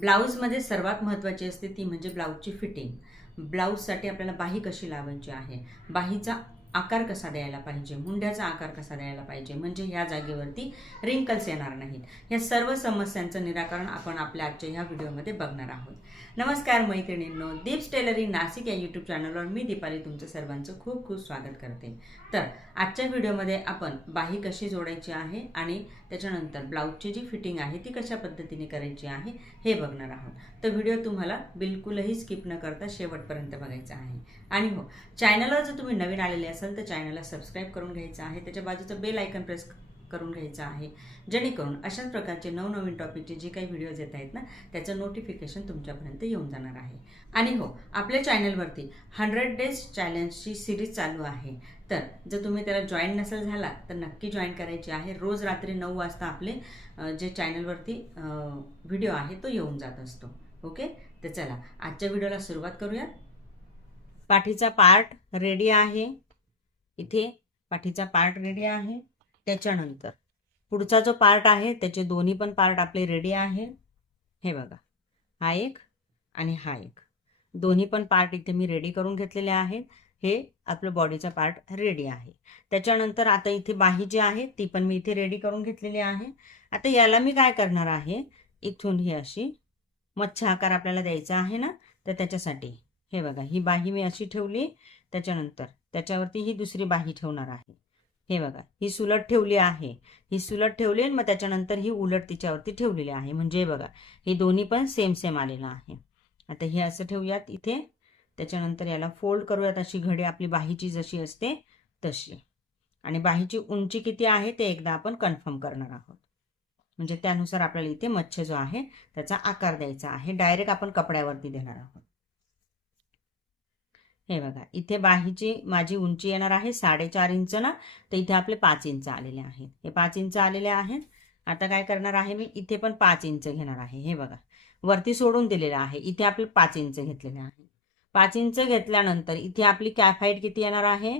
ब्लाऊजमध्ये सर्वात महत्त्वाची असते ती म्हणजे ब्लाऊजची फिटिंग. ब्लाऊजसाठी आपल्याला बाही कशी लावायची आहे? बाहीचा आकार कसा द्यायला पाहिजे? मुंड्याचा आकार कसा द्यायला पाहिजे? म्हणजे ह्या जागेवरती रिंकल्स येणार नाहीत. या सर्व समस्यांचं निराकरण आपण आपल्या आजच्या ह्या व्हिडिओमध्ये बघणार आहोत. नमस्कार मैत्रिणींनो दीप्स टेलरिंग नाशिक या यूट्यूब चॅनलवर मी दीपाली तुमचं सर्वांचं खूप खूप स्वागत करते. तर आजच्या व्हिडिओमध्ये आपण बाही कशी जोडायची आहे आणि त्याच्यानंतर ब्लाऊजची जी फिटिंग आहे ती कशा पद्धतीने करायची आहे हे बघणार आहोत. तर व्हिडिओ तुम्हाला बिलकुलही स्किप न करता शेवटपर्यंत बघायचा आहे. आणि हो चॅनलवर जर तुम्ही नवीन आलेले असाल तर चॅनलला सबस्क्राईब करून घ्यायचं आहे. त्याच्या बाजूचं बेल आयकन प्रेस करून घ्यायचं आहे. जेणेकरून अशाच प्रकारचे नवनवीन टॉपिकचे जे काही व्हिडिओज येत आहेत ना त्याचं नोटिफिकेशन तुमच्यापर्यंत येऊन जाणार आहे. आणि हो आपल्या चॅनलवरती हंड्रेड डेज चॅलेंजची सिरीज चालू आहे. तर जर तुम्ही त्याला जॉईन नसेल झाला तर नक्की जॉईन करायची आहे. रोज रात्री नऊ वाजता आपले जे चॅनलवरती व्हिडिओ आहे तो येऊन जात असतो. ओके तर चला आजच्या व्हिडिओला सुरुवात करूया पाठीचा पार्ट रेडी आहे. इथे पाठीचा पार्ट रेडी आहे. त्याच्यानंतर पुढचा जो पार्ट आहे त्याचे दोन्ही पण पार्ट आपले रेडी आहे. हे बघा. हा एक आणि हा एक. दोन्ही पण पार्ट इथे मी रेडी करून घेतलेले आहेत. हे आपलं बॉडीचा पार्ट रेडी आहे. त्याच्यानंतर आता इथे बाही जी आहे ती पण मी इथे रेडी करून घेतलेली आहे. आता याला मी काय करणार आहे? इथून ही अशी मच्छ आकार आपल्याला द्यायचा आहे ना? तर त्याच्यासाठी हे बघा ही बाही मी अशी ठेवली त्याच्यानंतर. त्याच्यावरती ही दुसरी बाही ठेवणार आहे. हे बघा ही सुलट ठेवली आहे. ही सुलट ठेवली आणि मग त्याच्यानंतर ही उलट तिच्यावरती ठेवलेली आहे. म्हणजे बघा हे दोन्ही पण सेम सेम आलेलं आहे. आता हे असं ठेवूयात इथे. त्याच्यानंतर याला फोल्ड करूयात अशी घडी. आपली बाहीची जशी असते तशी. आणि बाहीची उंची किती आहे ते एकदा आपण कन्फर्म करणार आहोत. म्हणजे त्यानुसार आपल्याला इथे मच्छ जो आहे त्याचा आकार द्यायचा आहे. डायरेक्ट आपण कपड्यावरती देणार आहोत. हे बघा इथे बाहीची माझी उंची येणार आहे साडेचार इंच ना तर इथे आपले पाच इंच आलेले आहेत. हे पाच इंच आलेले आहेत. आता काय करणार आहे मी? इथे पण पाच इंच घेणार आहे. हे बघा वरती सोडून दिलेलं आहे. इथे आपले पाच इंच घेतलेले आहे. पाच इंच घेतल्यानंतर इथे आपली कॅफ हाईट किती येणार आहे?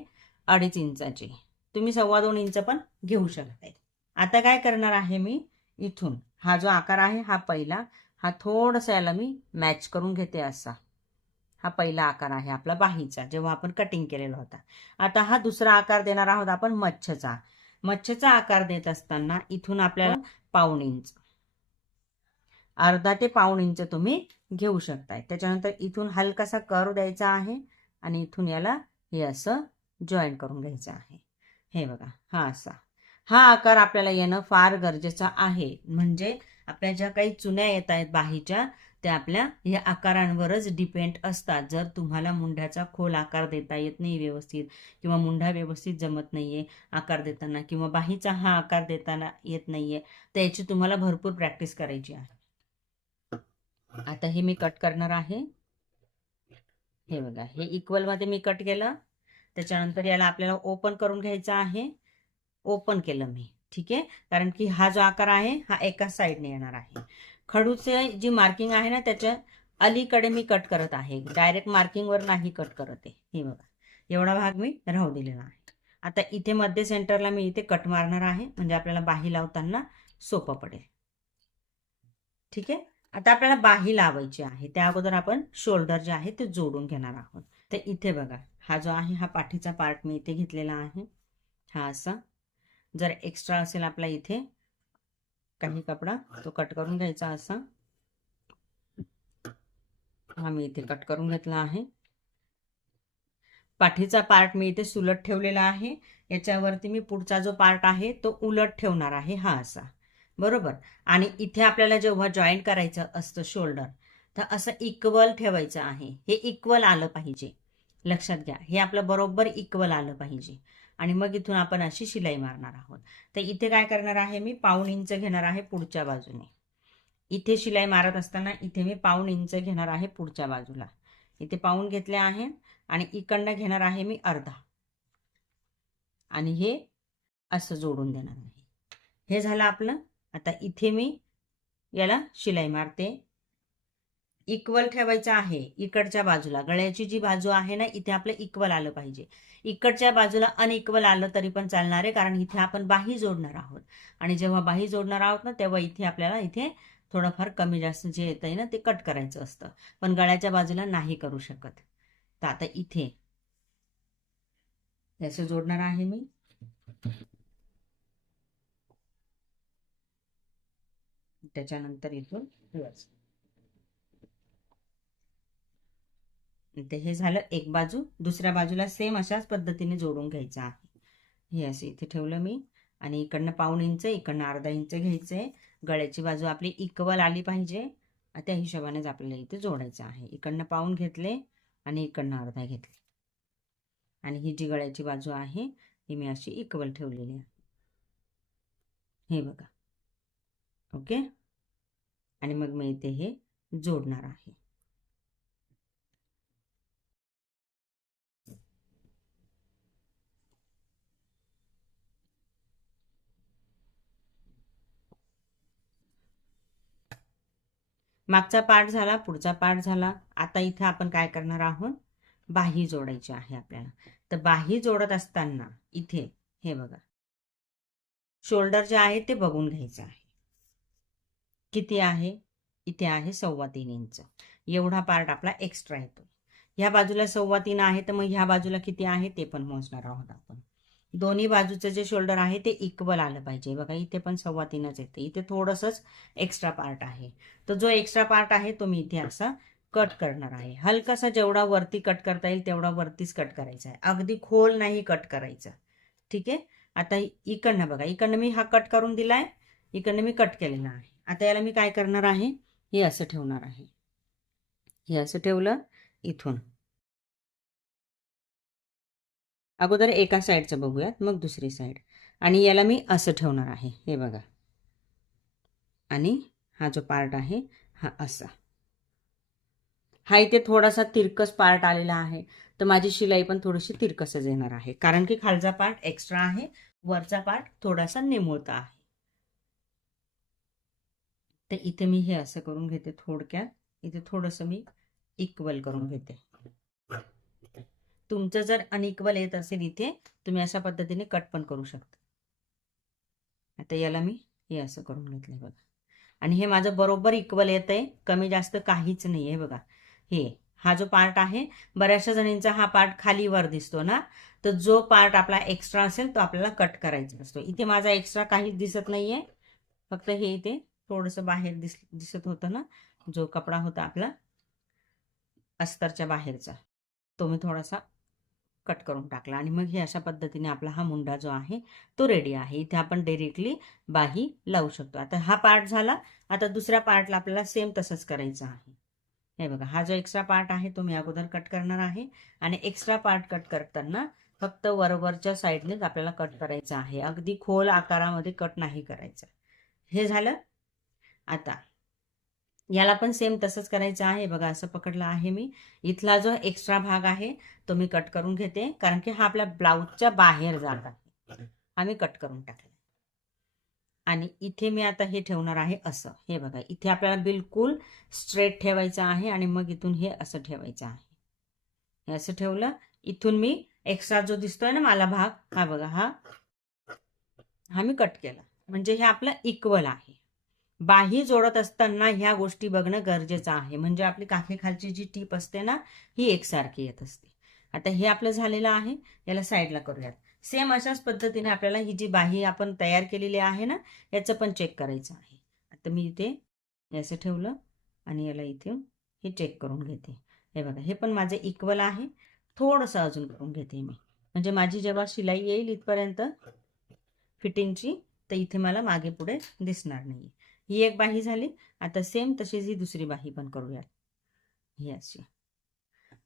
अडीच इंचाची. तुम्ही सव्वा दोन इंच पण घेऊ शकताय. आता काय करणार आहे मी? इथून हा जो आकार आहे हा पहिला हा थोडासा याला मी मॅच करून घेते असा. हा पहिला आकार आहे आपला बाहीचा जेव्हा आपण कटिंग केलेला होता. आता हा दुसरा आकार देणार आहोत आपण मच्छचा. मच्छचा आकार देत असताना इथून आपल्याला पाऊण इंच. अर्धा ते पाऊण इंच तुम्ही घेऊ शकताय. त्याच्यानंतर इथून हलकासा कर द्यायचा आहे आणि इथून याला हे असं जॉईन करून घ्यायचं आहे. हे बघा हा असा. हा आकार आपल्याला येणं फार गरजेचं आहे. म्हणजे आपल्या ज्या काही चुन्या येत आहेत बाहीच्या त्या आपल्या या आकारांवरच डिपेंड असतात. जर तुम्हाला मुंढ्याचा खोल आकार देता येत नाही व्यवस्थित किंवा मुंढा व्यवस्थित जमत नाहीये आकार देताना किंवा बाहीचा हा आकार देताना येत नाहीये तर याची तुम्हाला भरपूर प्रॅक्टिस करायची आहे. आता हे मी कट करणार आहे. हे बघा हे इक्वलमध्ये मी कट केलं. त्याच्यानंतर याला आपल्याला ओपन करून घ्यायचं आहे. ओपन केलं मी. ठीक आहे? कारण की हा जो आकार आहे हा एकाच साईडने येणार आहे. खडूचे जी मार्किंग आहे ना त्याच्या अलीकडे मी कट करत आहे. डायरेक्ट मार्किंगवर नाही कट करत आहे. हे बघा. एवढा भाग मी राहू दिलेला आहे. आता इथे मध्य सेंटरला मी इथे कट मारणार आहे. म्हणजे आपल्याला बाही लावताना सोपं पडेल. ठीक आहे? आता आपल्याला बाही लावायची आहे. त्या अगोदर आपण शोल्डर जे आहे ते जोडून घेणार आहोत. तर इथे बघा. हा जो आहे हा पाठीचा पार्ट मी इथे घेतलेला आहे. हा असा. जर एक्स्ट्रा असेल आपला इथे काही कपडा तो कट करून घ्यायचा असा. हा मी इथे कट करून घेतला आहे. पाठीचा पार्ट मी इथे सुलट ठेवलेला आहे. याच्यावरती मी पुढचा जो पार्ट आहे तो उलट ठेवणार आहे हा असा. बरोबर? आणि इथे आपल्याला जेव्हा जॉईंट करायचं असतं शोल्डर तर असं इक्वल ठेवायचं आहे. हे इक्वल आलं पाहिजे. लक्षात घ्या. हे आपलं बरोबर इक्वल आलं पाहिजे. आणि मग इथून आपण अशी शिलाई मारणार आहोत. तर इथे काय करणार आहे मी? पाऊण इंच घेणार आहे पुढच्या बाजूने. इथे शिलाई मारत असताना इथे मी पाऊण इंच घेणार आहे पुढच्या बाजूला. इथे पाऊण घेतले आहे आणि इकडनं घेणार आहे मी अर्धा. आणि हे असं जोडून देणार आहे. हे झालं आपलं. आता इथे मी याला शिलाई मारते. इक्वल ठेवायचं आहे इकडच्या बाजूला. गळ्याची जी बाजू आहे ना इथे आपलं इक्वल आलं पाहिजे. इकडच्या बाजूला अनइक्वल आलं तरी पण चालणार आहे कारण इथे आपण बाही जोडणार आहोत. आणि जेव्हा बाही जोडणार आहोत ना तेव्हा इथे आपल्याला इथे थोडंफार कमी जास्त जे येत आहे ना ते कट करायचं असतं. पण गळ्याच्या बाजूला नाही करू शकत. तर आता इथे. याचं जोडणार आहे मी. त्याच्यानंतर इथून reverse. ते हे झालं एक बाजू दुसऱ्या बाजूला सेम अशाच पद्धतीने जोडून घ्यायचं आहे. हे असं इथे ठेवलं मी. आणि इकडनं पाऊण इंच इकडनं अर्धा इंच घ्यायचं आहे गळ्याची बाजू आपली इक्वल आली पाहिजे. त्या हिशोबानेच आपल्याला इथे जोडायचं आहे. इकडनं पाऊण घेतले आणि इकडनं अर्धा घेतले. आणि ही जी गळ्याची बाजू आहे ही मी अशी इक्वल ठेवलेली आहे. हे बघा. ओके? आणि मग मी इथे हे जोडणार आहे. मागचा पार्ट झाला पुढचा पार्ट झाला. आता इथे आपण काय करणार आहोत? बाही जोडायची आहे आपल्याला. तर बाही जोडत असताना इथे हे बघा. शोल्डर जे आहे ते बघून घ्यायचं आहे. किती आहे? इथे आहे सव्वा तीन इंच. एवढा पार्ट आपला एक्स्ट्रा येतो ह्या बाजूला सव्वा तीन आहे तर मग ह्या बाजूला किती आहे? ते पण मोजणार आहोत आपण. दोन्ही बाजूचं जे शोल्डर आहे ते इक्वल आलं पाहिजे. बघा इथे पण सव्वा तीनच येते. इथे थोडंसंच एक्स्ट्रा पार्ट आहे. तर जो एक्स्ट्रा पार्ट आहे तो मी इथे असा कट करणार आहे. हलकासा जेवढा वरती कट करता येईल तेवढा वरतीच कट करायचा आहे. अगदी खोल नाही कट करायचा. ठीक आहे? आता इकडनं बघा. इकडनं मी हा कट करून दिलाय. इकडनं मी कट केलेला आहे. आता याला मी काय करणार आहे? हे असं ठेवणार आहे. हे असं ठेवलं इथून. अगोदर एका साईडचं बघूयात मग दुसरी साईड. आणि याला मी असं ठेवणार आहे हे बघा. आणि हा जो पार्ट आहे हा असा. हा इथे थोडासा तिरकस पार्ट आलेला आहे. तर माझी शिलाई पण थोडीशी तिरकसच येणार आहे. कारण की खालचा पार्ट एक्स्ट्रा आहे वरचा पार्ट थोडासा निमुळता आहे. तर इथे मी हे असं करून घेते थोडक्यात. इथे थोडंसं मी इक्वल करून घेते. तुमचं जर अनइक्वल येत असेल इथे तुम्ही अशा पद्धतीने कट पण करू शकता. आता याला मी हे असं करून घेतलंय बघा. आणि हे माझं बरोबर इक्वल येत आहे कमी जास्त काहीच नाही आहे बघा. हे हा जो पार्ट आहे बऱ्याचशा जणींचा हा पार्ट खाली वर दिसतो ना तर जो पार्ट आपला एक्स्ट्रा असेल तो आपल्याला कट करायचा असतो. इथे माझा एक्स्ट्रा काहीच दिसत नाहीये. फक्त हे इथे थोडंसं बाहेर दिस दिसत होतं ना जो कपडा होता आपला अस्तरच्या बाहेरचा. तो मी थोडासा कट करून टाकला. आणि मग हे अशा पद्धतीने आपला हा मुंडा जो आहे तो रेडी आहे. इथे आपण डायरेक्टली बाही लावू शकतो. आता हा पार्ट झाला. आता दुसऱ्या पार्टला आपल्याला सेम तसंच करायचं आहे. हे बघा हा जो एक्स्ट्रा पार्ट आहे तो मी अगोदर कट करणार आहे. आणि एक्स्ट्रा पार्ट कट करताना फक्त वरवरच्या साईडनेच आपल्याला कट करायचं आहे. अगदी खोल आकारामध्ये कट नाही करायचं. हे झालं. आता याला पण सेम तसंच करायचं आहे. बघा असं पकडलं आहे मी. इथला जो एक्स्ट्रा भाग आहे तो मी कट करून घेते. कारण की हा आपल्या ब्लाऊजच्या बाहेर जात आहे. हा मी कट करून टाकला आणि इथे मी आता हे ठेवणार आहे असं. हे बघा इथे आपल्याला बिलकुल स्ट्रेट ठेवायचं आहे आणि मग इथून हे असं ठेवायचं आहे. हे असं ठेवलं. इथून मी एक्स्ट्रा जो दिसतोय ना मला भाग हा बघा हा. हा मी कट केला. म्हणजे हे आपलं इक्वल आहे. बाही जोडत असताना ह्या गोष्टी बघणं गरजेचं आहे. म्हणजे आपली काखेखालची जी टीप असते ना ही एकसारखी येत असते. आता हे आपलं झालेलं आहे याला साईडला करूयात. सेम अशाच पद्धतीने आपल्याला ही जी बाही आपण तयार केलेली आहे ना याचं पण चेक करायचं आहे. आता मी इथे याचं ठेवलं आणि याला इथे हे चेक करून घेते. हे बघा हे पण माझं इक्वल आहे. थोडंसं अजून करून घेते मी. म्हणजे माझी जेव्हा शिलाई येईल इथपर्यंत फिटिंगची तर इथे मला मागे पुढे दिसणार नाही ही एक बाही झाली. आता सेम तशीच ही दुसरी बाही पण करूयात. ही अशी.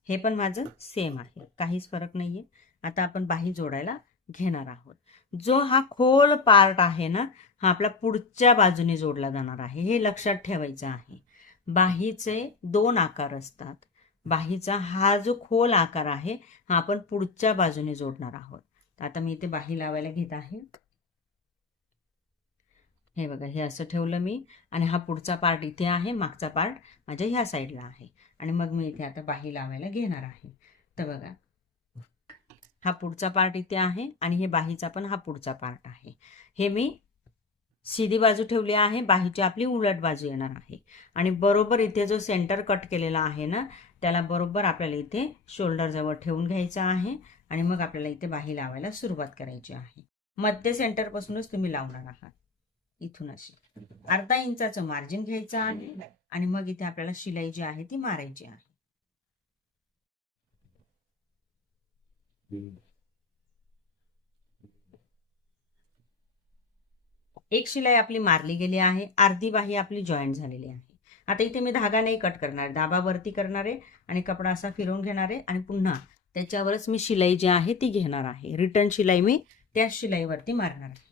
हे पण माझं सेम आहे. काहीच फरक नाहीये. आता आपण बाही जोडायला घेणार आहोत. जो हा खोल पार्ट आहे ना हा आपला पुढच्या बाजूने जोडला जाणार आहे. हे लक्षात ठेवायचं आहे. बाहीचे दोन आकार असतात. बाहीचा हा जो खोल आकार आहे हा आपण पुढच्या बाजूने जोडणार आहोत. आता मी इथे बाही लावायला घेत आहे. हे बघा हे असं ठेवलं मी आणि हा पुढचा पार्ट इथे आहे मागचा पार्ट माझ्या ह्या साईडला आहे. आणि मग मी इथे आता बाही लावायला घेणार आहे. तर बघा हा पुढचा पार्ट इथे आहे आणि हे बाहीचा पण हा पुढचा पार्ट आहे. हे मी सीधी बाजू ठेवली आहे बाहीची आपली उलट बाजू येणार आहे. आणि बरोबर इथे जो सेंटर कट केलेला आहे ना त्याला बरोबर आपल्याला इथे शोल्डर जवळ ठेवून घ्यायचा आहे आणि मग आपल्याला इथे बाही लावायला सुरुवात करायची आहे. मध्य सेंटरपासूनच तुम्ही लावणार आहात. इथून अशी. अर्धा इंचाचं मार्जिन घ्यायचं आहे आणि मग इथे आपल्याला शिलाई जी आहे ती मारायची आहे. एक शिलाई आपली मारली गेली आहे अर्धी बाही आपली जॉईंट झालेली आहे. आता इथे मी धागा नाही कट करणार दाबा वरती करणार आहे आणि कपडा असा फिरवून घेणार आहे आणि पुन्हा त्याच्यावरच मी शिलाई जी आहे ती घेणार आहे. रिटर्न शिलाई मी त्या शिलाईवरती मारणार आहे.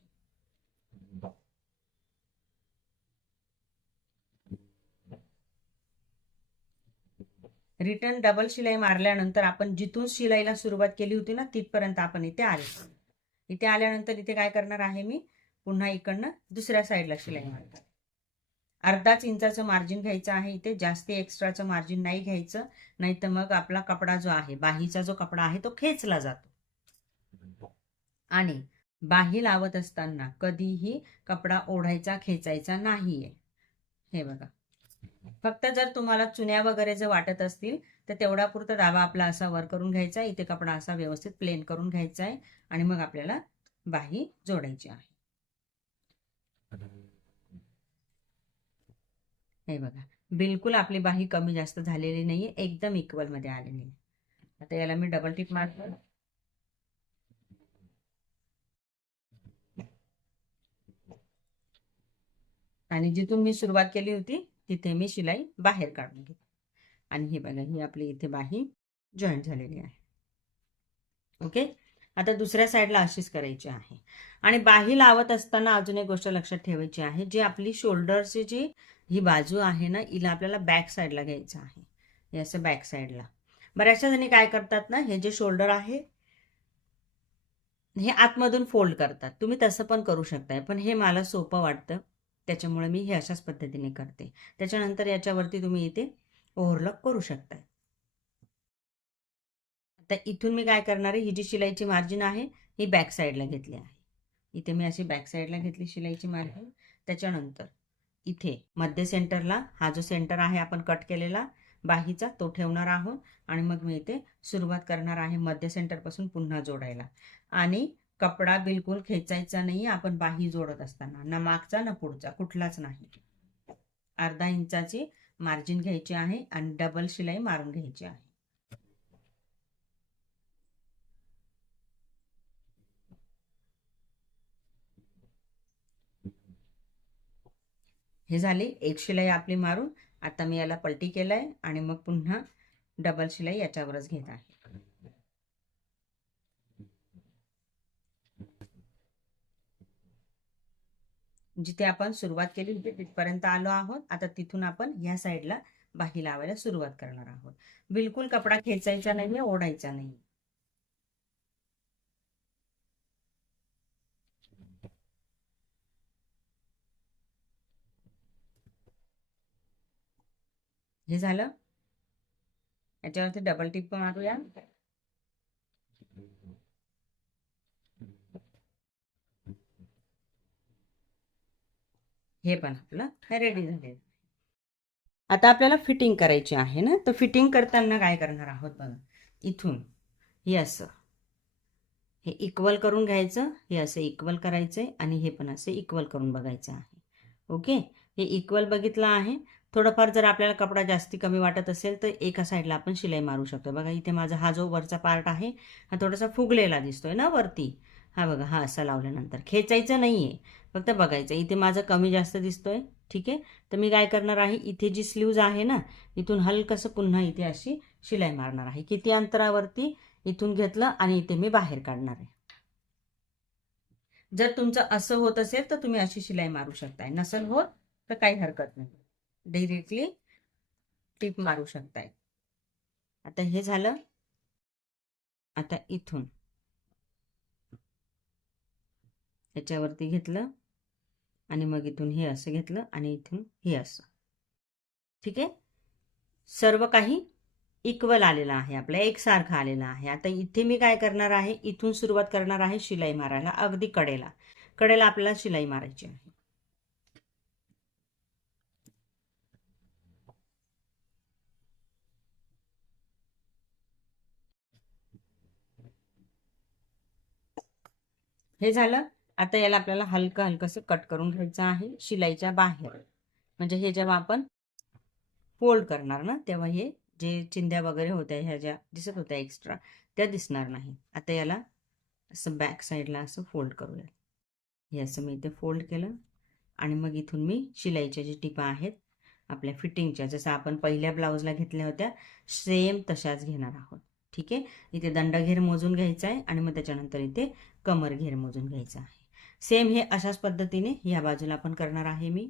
रिटर्न डबल शिलाई मारल्यानंतर आपण जिथून शिलाईला सुरुवात केली होती ना तिथपर्यंत आपण इथे आले. इथे आल्यानंतर इथे काय करणार आहे मी? पुन्हा इकडनं दुसऱ्या साईडला शिलाई मारणार. अर्धाच इंचाचं मार्जिन घ्यायचं आहे इथे जास्ती एक्स्ट्राचं मार्जिन नाही घ्यायचं नाही तर मग आपला कपडा जो आहे बाहीचा जो कपडा आहे तो खेचला जातो. आणि बाही लावत असताना कधीही कपडा ओढायचा खेचायचा नाहीये. हे बघा. फक्त जर तुम्हाला चुन्या वगैरे जर वाटत असतील तर तेवढा पुरता दाबा आपला असा वर करून घ्यायचा. आहे इथे कपडा असा व्यवस्थित प्लेन करून घ्यायचा आहे आणि मग आपल्याला बाही जोडायची आहे. हे बघा बिलकुल आपली बाही कमी जास्त झालेली नाहीये एकदम इक्वलमध्ये आलेली आहे. आता याला मी डबल टिप मारतो आणि जिथून मी सुरुवात केली होती तिथे मी शिलाई बाहेर काढून घेते. आणि हे बघा ही आपली इथे बाही जॉईंट झालेली आहे. ओके आता दुसऱ्या साईडला अशीच करायची आहे. आणि बाही लावत असताना अजून एक गोष्ट लक्षात ठेवायची आहे. जी आपली शोल्डरची जी ही बाजू आहे ना हिला आपल्याला बॅक साईडला घ्यायचं आहे. हे असं बॅक साईडला बऱ्याचशा जणी काय करतात ना हे जे शोल्डर आहे हे आतमधून फोल्ड करतात. तुम्ही तसं पण करू शकताय. पण हे मला सोपं वाटतं. त्याच्यामुळे मी हे अशाच पद्धतीने करते. त्याच्यानंतर याच्यावरती तुम्ही इथे ओव्हरलॉक करू शकताय. आता इथून मी काय करणार आहे? ही जी शिलाईची मार्जिन आहे ही बॅक साईडला घेतली आहे. इथे मी अशी बॅक साईडला घेतली शिलाईची मार्जिन. त्याच्यानंतर इथे मध्य सेंटरला हा जो सेंटर आहे आपण कट केलेला बाहीचा तो ठेवणार आहोत. आणि मग मी इथे सुरुवात करणार आहे मध्य सेंटरपासून पुन्हा जोडायला. आणि कपडा बिलकुल खेचायचा नाही आपण बाही जोडत असताना ना मागचा ना पुढचा कुठलाच नाही. अर्धा इंचाची मार्जिन घ्यायची आहे आणि डबल शिलाई मारून घ्यायची आहे. हे झाली एक शिलाई आपली मारून आता मी याला पलटी केलाय आणि मग पुन्हा डबल शिलाई याच्यावरच घेत आहे. जिथे आपण सुरुवात केली होती तिथपर्यंत आलो आहोत. आता तिथून आपण ह्या साईडला बाही लावायला सुरुवात करणार आहोत. बिलकुल कपडा खेचायचा नाही ओढायचा नाही हे झालं? याच्यावरती डबल टिप मारूया. हे पण आपलं रेडी झाले आता आपल्याला फिटिंग करायची आहे ना? तर फिटिंग करताना काय करणार आहोत बघा. इथून. हे असं. हे इक्वल करून घ्यायचं हे असं इक्वल करायचंय आणि हे पण असं इक्वल करून बघायचं आहे. ओके? हे इक्वल बघितलं आहे. थोडंफार जर आपल्याला कपडा जास्ती कमी वाटत असेल तर एका साईडला आपण शिलाई मारू शकतो बघा इथे माझा हा जो वरचा पार्ट आहे हा थोडासा फुगलेला दिसतोय ना वरती? हा बघा हा असं लावल्यानंतर. खेचायचं नाही आहे फक्त बघायचं. इथे माझं कमी जास्त दिसतोय. ठीक आहे? तर मी काय करणार आहे? इथे जी स्लीव्ज आहे ना इथून हलकसं पुन्हा इथे अशी शिलाई मारणार आहे. किती अंतरावरती इथून घेतलं आणि इथे मी बाहेर काढणार आहे. जर तुमचं असं होत असेल तर तुम्ही अशी शिलाई मारू शकताय. नसल होत तर काही हरकत नाही. डिरेक्टली टिप मारू शकताय. आता हे झालं. आता इथून. याच्यावरती घेतलं आणि मग इथून हे असं घेतलं आणि इथून हे असं. ठीक आहे? सर्व काही इक्वल आलेलं आहे. आपला एकसारखा आलेला आहे. आता इथे मी काय करणार आहे? इथून सुरुवात करणार आहे शिलाई मारायला अगदी कडेला. कडेला आपल्याला शिलाई मारायची आहे. हे झालं? आता याला आपल्याला हलकं हलकंसं कट करून घ्यायचं आहे शिलाईच्या बाहेर. म्हणजे हे जेव्हा आपण फोल्ड करणार ना तेव्हा हे जे चिंध्या वगैरे होत्या ह्या ज्या दिसत होत्या एक्स्ट्रा त्या दिसणार नाही. आता याला असं बॅक साईडला असं फोल्ड करूया हे असं मी इथे फोल्ड केलं आणि मग इथून मी शिलाईच्या जे टिपा आहेत आपल्या फिटिंगच्या जसं आपण पहिल्या ब्लाऊजला घेतल्या होत्या सेम तशाच घेणार आहोत. ठीक आहे? इथे दंडघेर मोजून घ्यायचा आहे आणि मग त्याच्यानंतर इथे कमर घेर मोजून घ्यायचा आहे. सेम हे अशाच पद्धतीने ह्या बाजूला पण करणार आहे मी.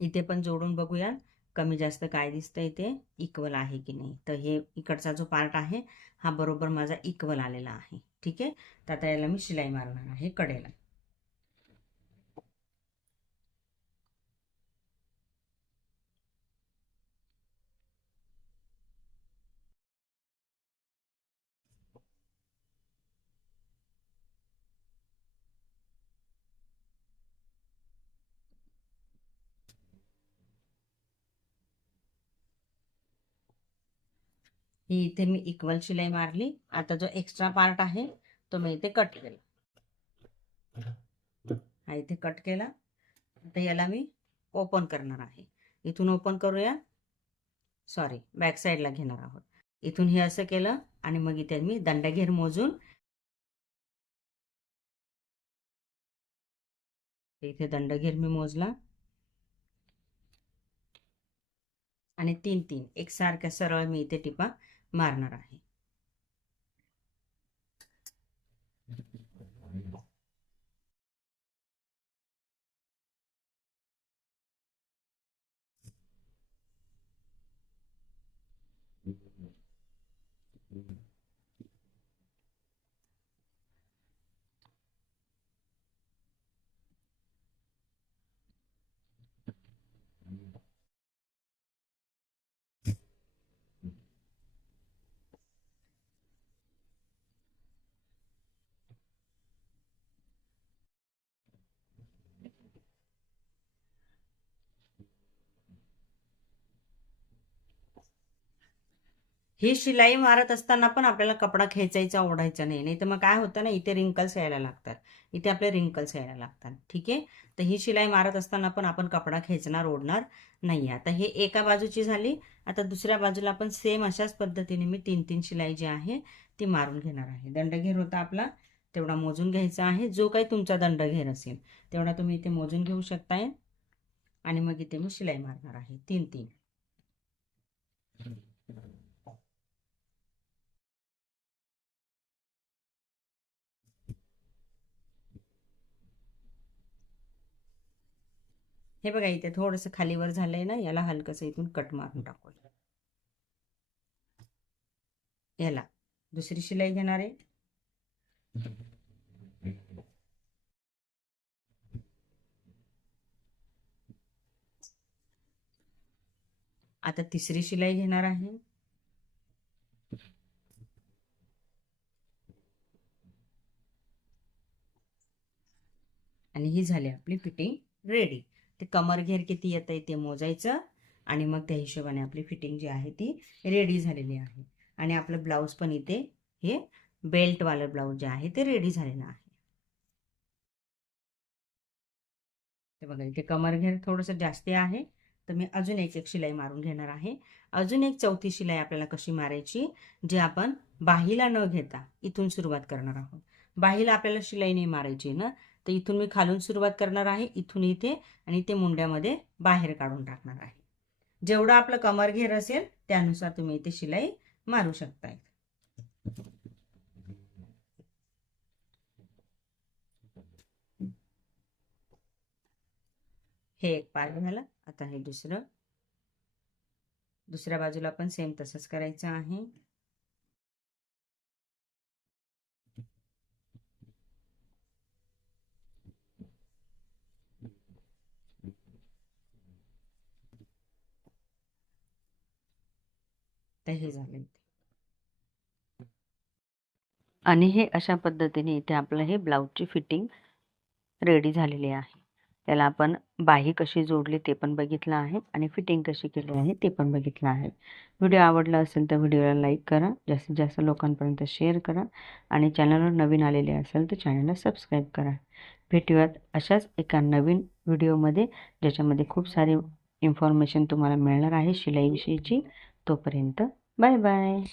इथे पण जोडून बघूया कमी जास्त काय दिसतं ते इक्वल आहे की नाही. तर हे इकडचा जो पार्ट आहे हा बरोबर माझा इक्वल आलेला आहे. ठीक आहे? तर आता याला मी शिलाई मारणार आहे कडेला. ही इथे मी इक्वल शिलाई मारली. आता जो एक्स्ट्रा पार्ट आहे तो मी इथे कट केला. हा इथे कट केला. आता याला मी ओपन करणार आहे. इथून ओपन करूया. सॉरी बॅक साईडला घेणार आहोत. इथून हे असं केलं आणि मग इथे मी दंडघेर मोजून इथे दंडघेर मी मोजला. आणि तीन तीन. एकसारख्या सरळ मी इथे टिपा. मारणार आहे. ही शिलाई मारत असताना पण आपल्याला कपडा खेचायचा ओढायचा नाही. नाही तर मग काय होतं ना इथे रिंकल्स यायला लागतात. इथे आपले रिंकल्स यायला लागतात. ठीक आहे? तर ही शिलाई मारत असताना पण आपण कपडा खेचणार ओढणार नाही आता हे एका बाजूची झाली. आता दुसऱ्या बाजूला आपण सेम अशाच पद्धतीने मी तीन तीन शिलाई जी आहे ती मारून घेणार आहे. दंडघेर होता आपला तेवढा मोजून घ्यायचा आहे. जो काही तुमचा दंडघेर असेल तेवढा तुम्ही इथे मोजून घेऊ शकताय. आणि मग इथे मी शिलाई मारणार आहे. तीन तीन हे बघा इथे थोडंसं खालीवर झालंय ना याला हलकंसं इथून कट मारून टाकू याला. दुसरी शिलाई घेणार आहे. आता तिसरी शिलाई घेणार आहे. आणि ही झाली आपली फिटिंग रेडी. ते कमर घेर किती येत आहे ते मोजायचं. आणि मग त्या हिशोबाने आपली फिटिंग जी आहे ती रेडी झालेली आहे. आणि आपलं ब्लाऊज पण इथे हे बेल्टवालं ब्लाऊज जे आहे ते रेडी झालेलं आहे. ते बघा इथे कमर घेर थोडंसं जास्ती आहे. तर मी अजून एक एक शिलाई मारून घेणार आहे. अजून एक चौथी शिलाई आपल्याला कशी मारायची जे आपण बाहीला न घेता इथून सुरुवात करणार आहोत. बाहीला आपल्याला शिलाई नाही मारायची ना तर इथून मी खालून सुरुवात करणार आहे इथून इथे आणि ते मुंड्यामध्ये बाहेर काढून टाकणार आहे. जेवढं आपलं कमर घेर असेल त्यानुसार तुम्ही इथे शिलाई मारू शकताय. हे एक पार्ट झालं. आता हे दुसरं. दुसऱ्या बाजूला पण सेम तसंच करायचं आहे. तर हे झालं आणि हे अशा पद्धतीने इथे आपलं हे ब्लाऊजची फिटिंग रेडी झालेली आहे. त्याला आपण बाही कशी जोडली ते पण बघितलं आहे आणि फिटिंग कशी केली आहे ते पण बघितलं आहे. व्हिडिओ आवडला असेल तर व्हिडिओला लाईक करा जास्तीत जास्त लोकांपर्यंत शेअर करा आणि चॅनलवर नवीन आलेले असेल तर चॅनलला सबस्क्राईब करा. भेटूयात अशाच एका नवीन व्हिडिओमध्ये ज्याच्यामध्ये खूप सारी इन्फॉर्मेशन तुम्हाला मिळणार आहे शिलाईविषयीची. तोपर्यंत बाय बाय.